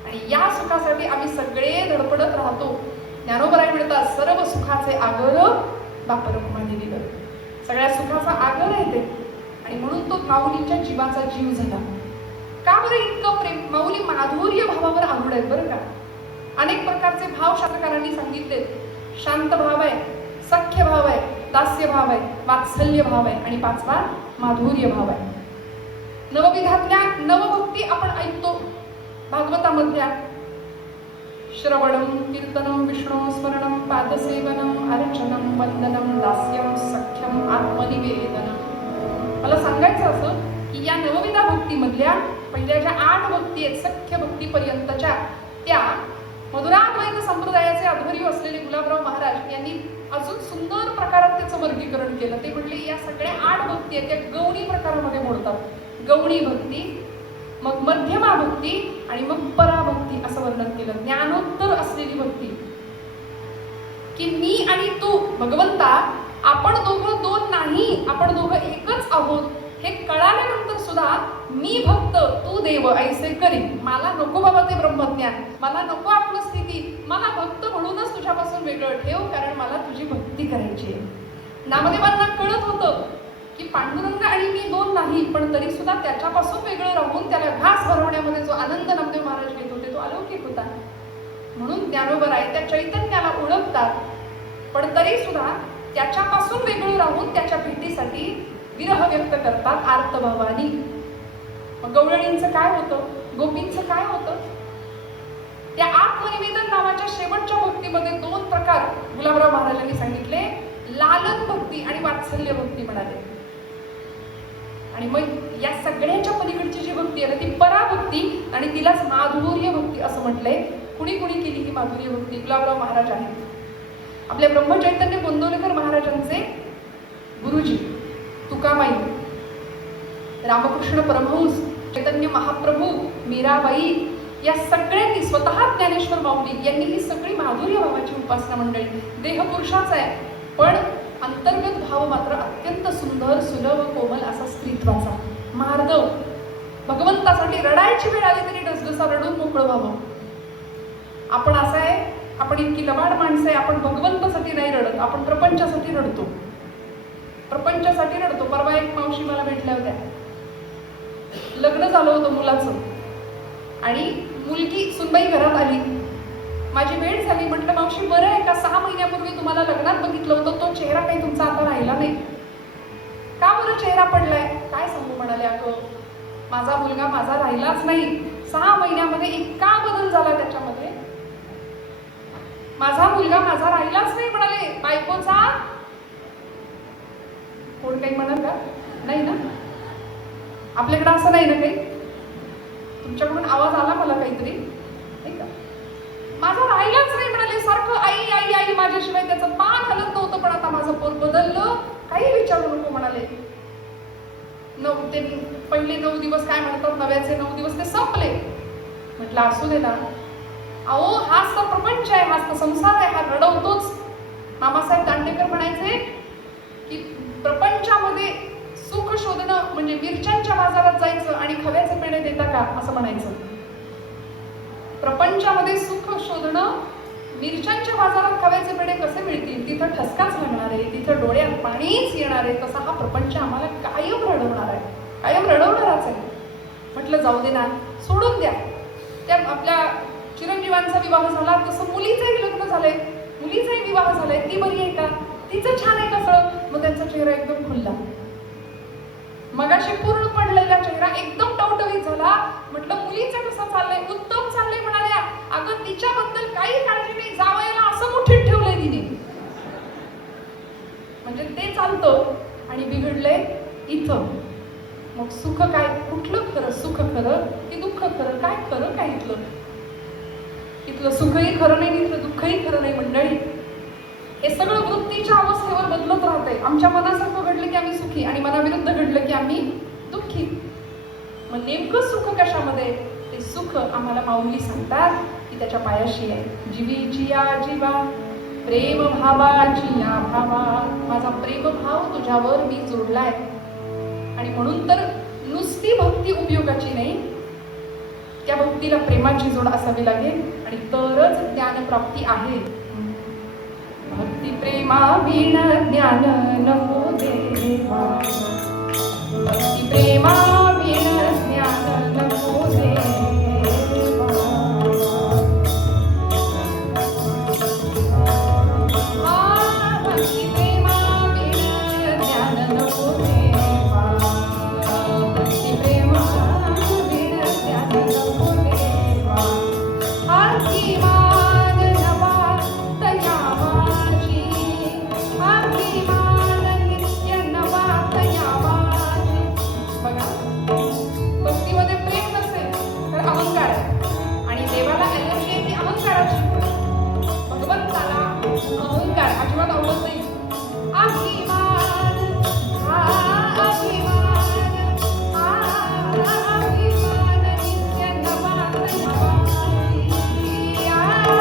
आणि या सुखासाठी आम्ही सगळे धडपडत राहतो. ज्ञानोबराय म्हणतात, सर्व सुखाचे आगर बापरब्रह्मा दिलं. सगळ्या सुखाचा आगर आहे ते, आणि म्हणून तो माऊलीच्या जीवाचा जीव झाला. का बरं इतकं प्रेम? माऊली माधुर्य भावावर आरूढ आहेत बरं का. अनेक प्रकारचे भाव शास्त्रकारांनी सांगितले. शांत भाव आहे, सख्य भाव आहे, दास्य भाव आहे, वात्सल्य भाव आहे, आणि पाचवा माधुर्य भाव आहे. नवविधातल्या नवभक्ती आपण ऐकतो भागवतामधल्या. श्रवणम कीर्तनम विष्णू स्मरणम पादसेवनम अर्चनम वंदनम दास्यम सख्यम आत्मनिवेदनम. मला सांगायचं असं की या नवविधा भक्तीमधल्या पहिल्या ज्या 8 भक्ती आहेत, सख्य भक्तीपर्यंतच्या, त्या मधुराद्वैत संप्रदायाचे आध्वर्य असलेले गुलाबराव महाराज यांनी अजून सुंदर प्रकारात त्याचं वर्गीकरण केलं. ते म्हटले या सगळ्या 8 भक्ती आहेत त्या गौणी प्रकारामध्ये मोडतात. गौणी भक्ती, मग मध्यमा भक्ती, आणि मग पराभक्ती असं वर्णन केलं. ज्ञानोत्तर असलेली भक्ती, की मी आणि तू भगवंता, आपण दोघं दोन नाही, आपण दोघं एकच आहोत हे कळाल्यानंतर सुद्धा मी भक्त तू देव ऐसे करी. मला नको बाबा ते ब्रह्मज्ञान, मला नको आत्मस्थिती, मला भक्त म्हणूनच तुझ्यापासून वेगळं ठेव, कारण मला तुझी भक्ती करायची आहे. नामदेवांना कळत होतं की पांडुरंग आणि मी दोन नाही, पण तरी सुद्धा त्याच्यापासून वेगळं राहून त्याला घास भरवण्यामध्ये जो आनंद नामदेव महाराज घेत होते तो अलौकिक होता. म्हणून ज्ञानोबराय त्या चैतन्याला ओळखतात, पण तरी सुद्धा त्याच्यापासून वेगळं राहून त्याच्या भेटीसाठी विरह व्यक्त करतात आर्तभावानी. मग गवळणींचं काय होतं, गोपींचं काय होतं? त्या आत्मनिवेदन नावाच्या शेवटच्या भक्तीमध्ये 2 प्रकार गुलाबराव महाराजांनी सांगितले. लालन भक्ती आणि वात्सल्य भक्ती म्हणाले. आणि मग या सगळ्याच्या पलीकडची जी भक्ती आहे ती पराभक्ती, आणि तिलाच माधुर्य भक्ती असं म्हटलंय. कुणी केली ही माधुर्य भक्ती? गुलाबराव महाराज आहेत. आपल्या ब्रह्मचैतन्य गोंदवलेकर महाराजांचे गुरुजी तुकाबाई, रामकृष्ण परमहंस, चैतन्य महाप्रभू, मीराबाई, या सगळ्यांनी, स्वतः ज्ञानेश्वर माऊली यांनी ही सगळी माधुर्य भावाची उपासना मंडळी. देह पुरुषाचा आहे, पण अंतर्गत भाव मात्र अत्यंत सुंदर, सुलभ, कोमल असा स्त्रीत्वाचा. मार्दव, भगवंतासाठी रडायची वेळ आली तरी डसडसा रडून मोकळं व्हावं. आपण असं आहे, आपण इतकी लबाड माणसं आहे, आपण भगवंतासाठी नाही रडत, आपण प्रपंचासाठी रडतो. प्रपंचासाठी रडतो. परवा एक मावशी मला भेटल्या होत्या. लग्न झालं होतं मुलाचं आणि मुलगी सुनबाई घरात आली. माझी भेट झाली. म्हटलं मावशी बरं आहे का? 6 महिन्यापूर्वी तुम्हाला लग्नात बघितलं होतं, तो चेहरा काही तुमचा आता राहिला नाही. का बरं चेहरा पडलाय? काय सांगू म्हणाले, अगं माझा मुलगा माझा राहिलाच नाही. 6 महिन्यामध्ये इतका बदल झाला त्याच्यामध्ये. माझा मुलगा माझा राहिलाच नाही म्हणाले. बायकोचा कोण काही म्हणाल का? नाही ना? आपल्याकडे असं नाही ना काही? तुमच्याकडून आवाज आला मला काहीतरी, नाही का? माझा राहिलाच नाही म्हणाले. सारखं आई आई आई माझ्याशिवाय त्याचं पान हलत नव्हतं, पण आता माझं पोर बदललं. काही विचारू नको म्हणाले. ते पहिले 9 दिवस काय म्हणतात, नव्याचे 9 दिवस ते संपले. म्हटलं असू दे ना. अहो हाच तर प्रपंच आहे, हाच तर संसार आहे, हा रडवतोच. मामासाहेब दांडेकर म्हणायचे की प्रपंचामध्ये सुख शोधणं म्हणजे मिरच्यांच्या बाजारात जायचं आणि खव्याचे पेढे देता का, असं म्हणायचं. प्रपंचामध्ये सुख शोधणं, मिरच्यांच्या बाजारात खव्याचे पेढे कसे मिळतील? तिथं ठसकाच लागणार आहे, तिथं डोळ्यात पाणीच येणार आहे. तसा हा प्रपंच आम्हाला कायम रडवणार आहे, कायम रडवणारच आहे. म्हटलं जाऊ दे ना, सोडून द्या. त्या आपल्या चिरंजीवांचा विवाह झाला तसं मुलीचंही लग्न झालंय, मुलीचाही विवाह झालाय. ती बरी आहे का? तिचं छान आहे का सगळं? मग त्यांचा चेहरा एकदम खुलला. मगाशी पूर्ण पडलेला चेहरा एकदम टवटवीत झाला. म्हटलं मुलीचं कसं चाललंय? उत्तम चाललंय म्हणाल्या. अगं तिच्याबद्दल काही काळजी नाही, जावयाला असं मुठीत ठेवलंय तिने. म्हणजे ते चालतं आणि बिघडलंय इथं. मग सुख काय? कुठलं खरं? सुख खरं की दुःख खरं? काय खरं काय इथलं? इथलं सुखही खरं नाही, इथलं दुःखही खरं नाही मंडळी. हे सगळं वृत्तीच्या अवस्थेवर बदलत राहतंय. आमच्या मनासारखं घडलं की आम्ही सुखी आणि मनाविरुद्ध घडलं की आम्ही दुःखी. मग नेमकं सुख कशामध्ये? ते सुख आम्हाला माऊली सांगतात की त्याच्या पायाशी आहे. जीवीची या जीवा प्रेम भावाची या भावा. माझा प्रेम भाव तुझ्यावर मी जोडलाय. आणि म्हणून तर नुसती भक्ती उपयोगाची नाही, त्या भक्तीला प्रेमाची जोड असावी लागेल आणि तरच ज्ञानप्राप्ती आहे. भक्ती प्रेमा विण ज्ञान नको देवा. भक्ती प्रेमा विण ज्ञान नको देवा. भक्ती प्रेमा विण ज्ञान नको देवा. भक्ती प्रेमा विण ज्ञान नको देवा. हाती मान नवा तया माझी. हाती मान नित्य नवा तया माझी. बघा, भक्तीमध्ये प्रेम नसेल तर अहंकार आहे आणि देवाला एलर्जी आहे ती अहंकाराची. भगवंताला अहंकार अजिबात आवडत नाही. अभिमान, अभिमान, अभिमान नित्य नवा तया माझी. अभिमान,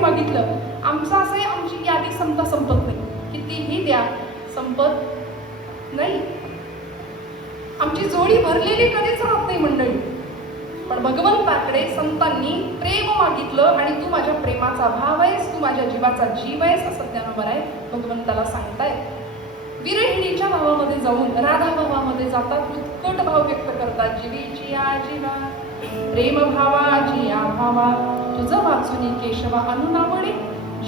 मागितलं. आमचं असं आहे, आमची यादी संपत नाही. कितीही द्या संपत नाही. आमची जोडी भरलेली कधीच राहत नाही मंडळी. पण भगवंताकडे संतांनी प्रेम मागितलं आणि तू माझ्या प्रेमाचा भाव आहेस, तू माझ्या जीवाचा जीव आहेस असं ज्ञानोबर आहे भगवंताला सांगताय. विरहिणीच्या भावामध्ये जाऊन राधा भावामध्ये जातात, उत्कट भाव व्यक्त करतात. जीवीची या जीवा प्रेम भावाची आभावा तुझं वाचुनी केशवा अनुनावडे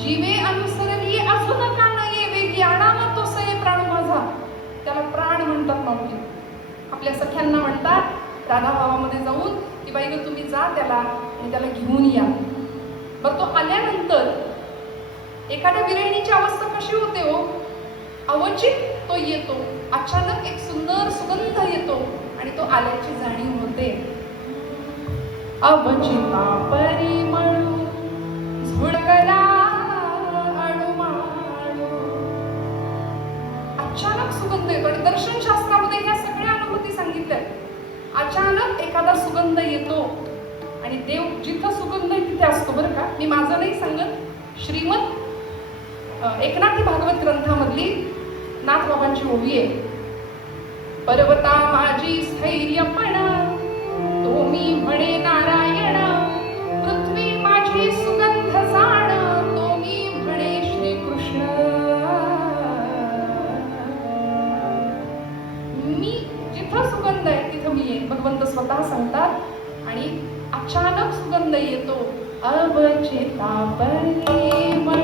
जीवे अनुसरली अजून का नये वेगी आणावा तो सये प्राण माझा. त्याला प्राण म्हणतात माऊली. आपल्या सख्यांना म्हणतात राधाभावामध्ये जाऊन की बाई ग तुम्ही जा त्याला आणि त्याला घेऊन या. बरं तो आल्यानंतर एखाद्या विरहिणीची अवस्था कशी होते हो? अवचित तो येतो, अचानक एक सुंदर सुगंध येतो आणि तो आल्याची जाणीव होते. अवचिता परिमळू झुळकला अणुमाणू. अचानक सुगंध येतो आणि दर्शनशास्त्रामध्ये ह्या सगळ्या अनुभूती सांगितल्या. अचानक एखादा सुगंध येतो आणि देव जिथं सुगंध आहे तिथे असतो. बरं का, मी माझं नाही सांगत, श्रीमद एकनाथी भागवत ग्रंथामधली नाथबाबांची ओवी आहे. पर्वता माझी स्थैर्यपण तो मी म्हणे नारायण, पृथ्वी माझी सुगंध साण तो मी म्हणे श्रीकृष्ण. मी जिथं सुगंध आहे तिथं मी येईन, भगवंत स्वतः सांगतात. आणि अचानक सुगंध येतो. अवचिता परिमळ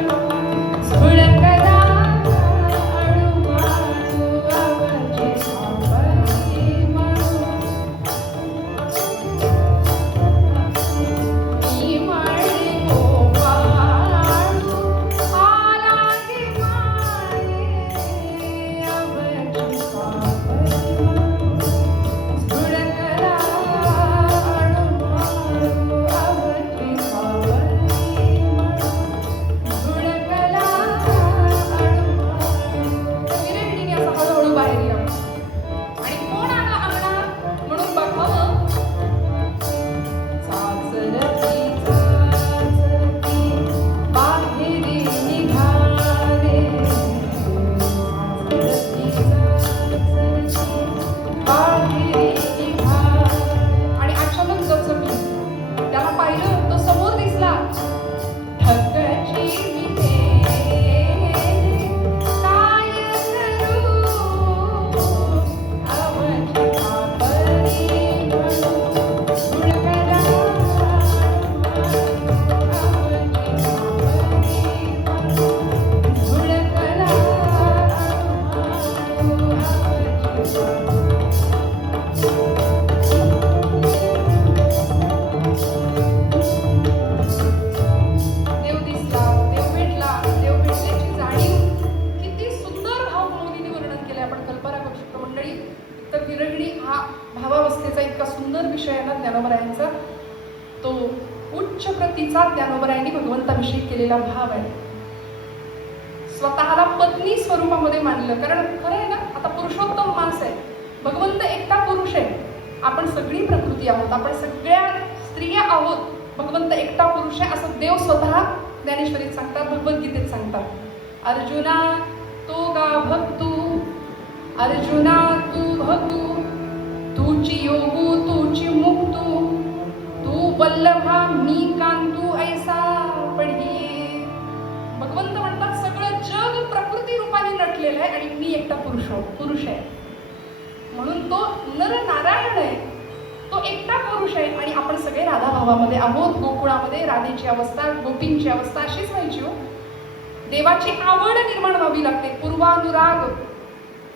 झुळकला ज्ञानोबरायांचा तो उच्च प्रतीचा ज्ञानोबरायांनी भगवंताविषयी केलेला भाव आहे. स्वतःला पत्नी स्वरूपामध्ये मानलं. कारण खरं आहे ना, आता पुरुषोत्तम मास आहे, भगवंत एकटा पुरुष आहे, आपण सगळी प्रकृती आहोत, आपण सगळ्या स्त्रिया आहोत, भगवंत एकटा पुरुष आहे असं देव स्वतः ज्ञानेश्वरीत सांगतात, भगवद्गीतेत सांगतात. अर्जुना तो गा भक्तू, अर्जुना तू भक्तू, तूची योगू तूची मुक्तू, तू वल्लभा मी कांतू ऐसा पढिये. भगवंत म्हणतात सगळं जग प्रकृती रूपाने नटलेलं आहे आणि मी एकटा पुरुष आहे. म्हणून तो नर नारायण आहे, तो एकटा पुरुष आहे आणि आपण सगळे राधा भावामध्ये आहोत. गोकुळामध्ये राधेची अवस्था, गोपींची अवस्था अशीच व्हायची हो. देवाची आवड निर्माण व्हावी लागते, पूर्वानुराग.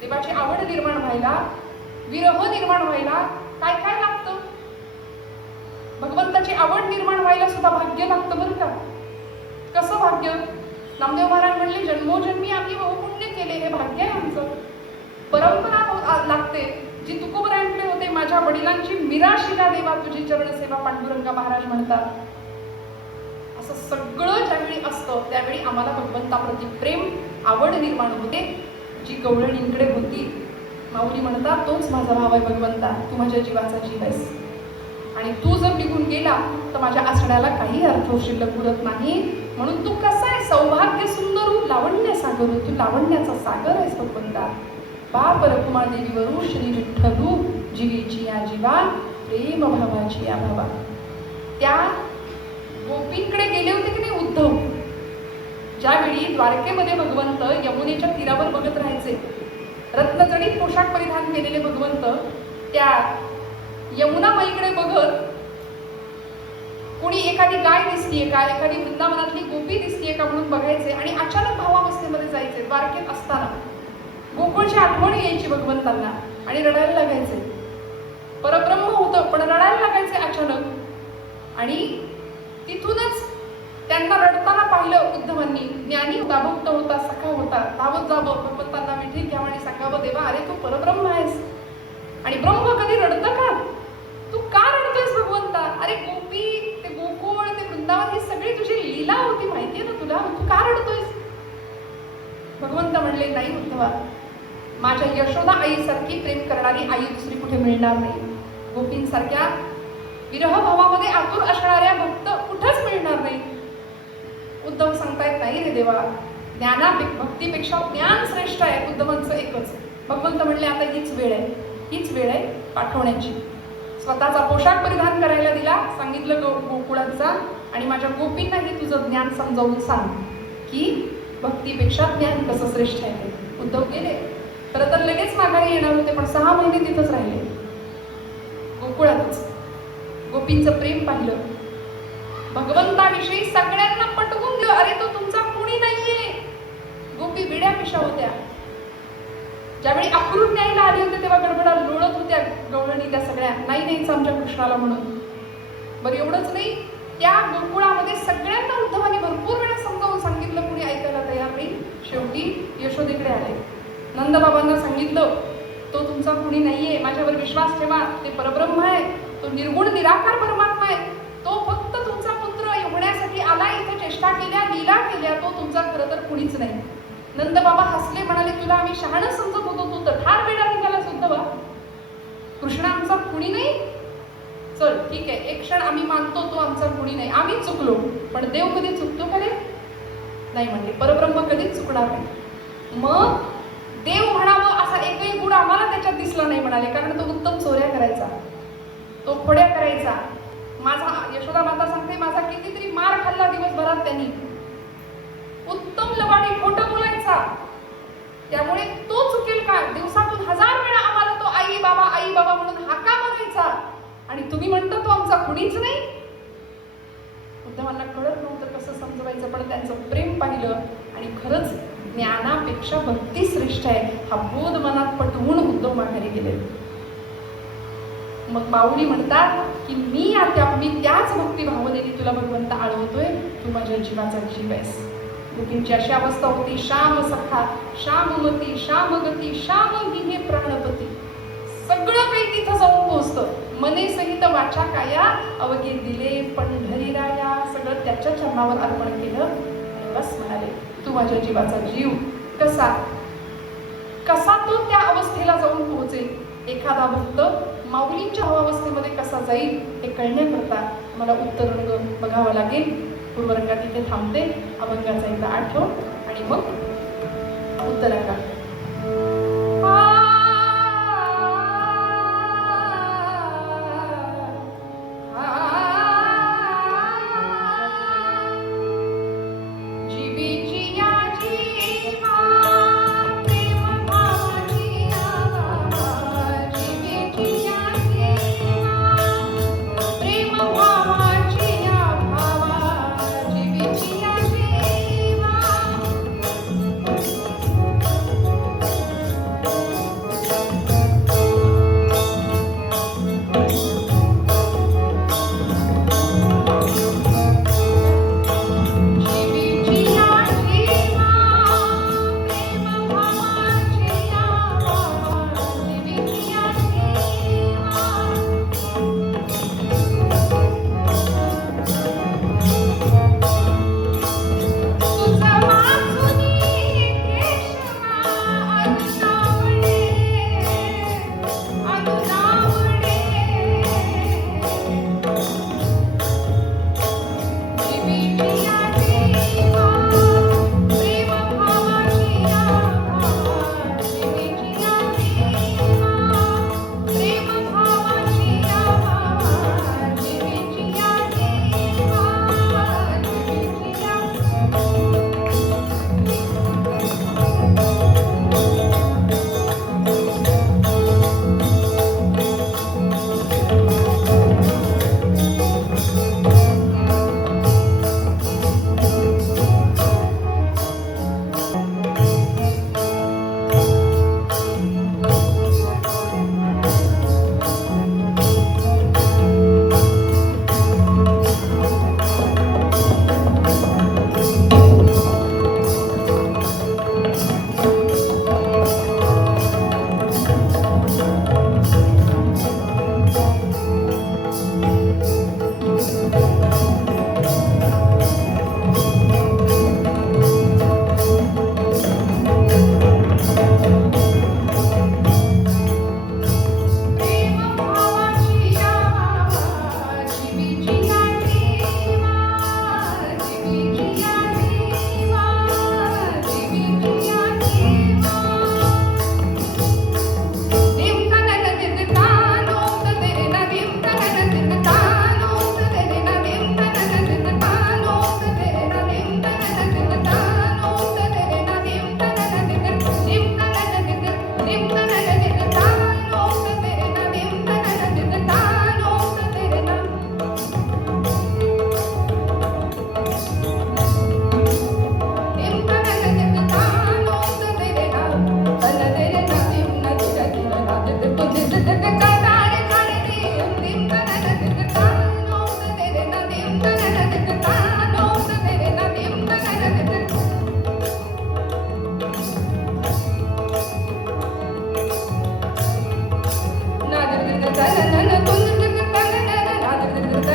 देवाची आवड निर्माण व्हायला, विरह निर्माण व्हायला काय काय लागतं? भगवंताची आवड निर्माण व्हायला सुद्धा भाग्य लागतं बरं का. कसं भाग्य? नामदेव महाराज म्हणले जन्मोजन्मी आम्ही बहुपुण्य केले, हे भाग्य आहे आमचं. परंपरा लागते जी तुकोबरायांकडे होते, माझ्या वडिलांची मिराशिका देवा तुझी चरणसेवा, पांडुरंगा महाराज म्हणतात. असं सगळं ज्यावेळी असतं त्यावेळी आम्हाला भगवंताप्रती प्रेम, आवड निर्माण होते, जी गवळणींकडे होती. माऊली म्हणतात तोच माझा भाव आहे भगवंता, तू माझ्या जीवाचा जीव आहेस आणि तू जर निघून गेला तर माझ्या असण्याला काही अर्थ शिल्लक उरत नाही. म्हणून तू कसा आहे? सौभाग्य सुंदरू, लावण्य सागरू, तू लावण्याचा सागर आहेस भगवंता. बाप रकुमा देवीवरू श्री विठ्ठलू, जीवीची या जीवा, प्रेम भावाची या भावा. त्या गोपींकडे गेले होते की नाही उद्धव? ज्यावेळी द्वारकेमध्ये भगवंत यमुनेच्या तीरावर बघत राहायचे, रत्नजडित पोशाख परिधान केलेले भगवंत त्या यमुनाबाईकडे बघत एखादी गाय दिसतीये का, एखादी वृंदावनातली गोपी दिसतीये का म्हणून बघायचे आणि अचानक भावावस्थेमध्ये जायचे. द्वारकेत असताना गोकुळची आठवण यायची भगवंतांना आणि रडायला लागायचे. परब्रह्म होतं पण रडायला लागायचे अचानक. आणि तिथूनच त्यांना रडताना पाहिलं उद्धवांनी. ज्ञानी होता, भक्त होता, सखा होता. धावत जावं भगवंतांना मिठी घ्यावं आणि सांगावं, देवा अरे तू परब्रह्म आहेस. आणि ब्रह्म कधी रडतं का? तू का रडतोयस भगवंता? अरे गोपी, ते गोकुळ, ते वृंदावन ही सगळी तुझी लीला होती, माहितीये ना तुला, तू का रडतोयस? भगवंत म्हणले, नाही उद्धवा, माझ्या यशोदा आईसारखी प्रेम करणारी आई दुसरी कुठे मिळणार नाही. गोपींसारख्या विरह भावामध्ये आतुर असणाऱ्या भक्त कुठंच मिळणार नाही. उद्धव सांगतायत, नाही रे देवा, भक्तीपेक्षा ज्ञान श्रेष्ठ आहे. उद्धवांचं एकच. भगवंत म्हणले, आता हीच वेळ आहे पाठवण्याची. स्वतःचा पोशाख परिधान करायला दिला, सांगितलं गोकुळाचा, आणि माझ्या गोपींनाही तुझं ज्ञान समजावून सांग की भक्तीपेक्षा ज्ञान कसं श्रेष्ठ आहे. उद्धव गेले. खरं तर लगेच माघारी येणार होते, पण 6 महिने तिथंच राहिले गोकुळातच. गोपींचं प्रेम पाहिलं, भगवंताविषयी सगळ्यांना पटवून दिलं. अरे तो तुमचा कुणी नाहीये. गोपी विड्या पिशा होत्या. ज्यावेळी अक्रूर न्यायला आले होते तेव्हा गडबडा लोळत होत्या गवळणी त्या सगळ्या, नाही नाहीच आमच्या कृष्णाला म्हणून. बरं एवढंच नाही, त्या गोकुळामध्ये सगळ्यांना उद्धवाने भरपूर वेळा समजावून सांगितलं, कुणी ऐकायला तयार नाही. शेवटी यशोदेकडे आले. नंदबाबांना सांगितलं, तो तुमचा कुणी नाहीये, माझ्यावर विश्वास ठेवा, ते परब्रह्म आहे, तो निर्गुण निराकार परमात्मा आहे, तो फक्त तुमचा पुत्र होण्यासाठी आला, इथे चेष्टा केल्या, लीला केल्या, तो तुमचा खरं तर कुणीच नाही. नंदबाबा हसले, म्हणाले, तुला आम्ही शहाणं समजत होतो, तू तर ठार वेडा निघालास उद्धवा. कृष्ण आमचा कुणी नाही? चल ठीक आहे, एक क्षण आम्ही मानतो तो आमचा कुणी नाही, आम्ही चुकलो, पण देव कधी चुकतो का रे? नाही म्हणले, परब्रह्म कधीच चुकणार नाही. मग देव म्हणावं असा एकही गुण आम्हाला त्याच्यात दिसला नाही म्हणाले, कारण तो उत्तम चोऱ्या करायचा, तो खोड्या करायचा. माझा यशोदा माता सांगते, माझा कितीतरी मार खाल्ला दिवसभरात त्यांनी. उत्तम लबाडी, खोटं बोलायचा. त्यामुळे तो चुकेल का? दिवसातून 1000 वेळा आम्हाला तो आई बाबा म्हणून हाका मारायचा, आणि तुम्ही म्हणता तो आमचा कुणीच नाही. उद्धवांना कळत नव्हतं कसं समजवायचं, पण त्यांचं प्रेम पाहिलं आणि खरंच ज्ञानापेक्षा भक्ती श्रेष्ठ आहे हा बोध मनात पटवून उद्धव माघारी गेले. मग माऊली म्हणतात की मी त्याच भक्ती भावनेने तुला भगवंत आळवतोय, तू माझ्या जीवाचा जीव आहेस. गोपींची अशी अवस्था होती, श्याम सखा, श्याममती, श्यामगती, श्याम हे प्राणपती. सगळं काही तिथं जाऊन पोहोचतं. मने सहित वाचा काया, अवघे दिले पंढरीराया. सगळं त्याच्या चरणावर अर्पण केलं आणि बस म्हणाले, तू माझ्या जीवाचा जीव. कसा तो त्या अवस्थेला जाऊन पोहोचेल? एखादा भक्त माऊलींच्या अवस्थेमध्ये कसा जाईल हे कळण्याकरता मला उत्तरंग बघावं लागेल. पूर्वरंगात इथे थांबते, अभंगाचा एकदा आठव आणि मग उत्तरंगा.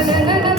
न न न